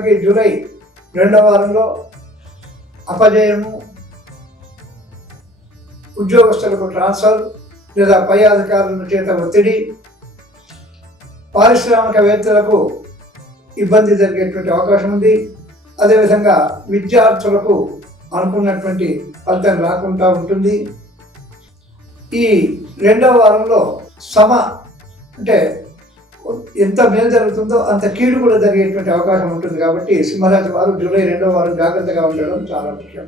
వారికి జూలై 2వ వారంలో అపజయము, ఉద్యోగస్తులకు ట్రాన్స్ఫర్ లేదా పై అధికారుల చేత ఒత్తిడి, పారిశ్రామికవేత్తలకు ఇబ్బంది జరిగేటువంటి అవకాశం ఉంది. అదేవిధంగా విద్యార్థులకు అనుకున్నటువంటి ఫలితం రాకుండా ఉంటుంది. ఈ 2వ వారంలో అంటే ఎంత మేలు జరుగుతుందో అంత కీడు కూడా జరిగేటువంటి అవకాశం ఉంటుంది. కాబట్టి సింహరాశి వారు జూలై 2వ వారం జాగ్రత్తగా ఉండడం చాలా ముఖ్యం.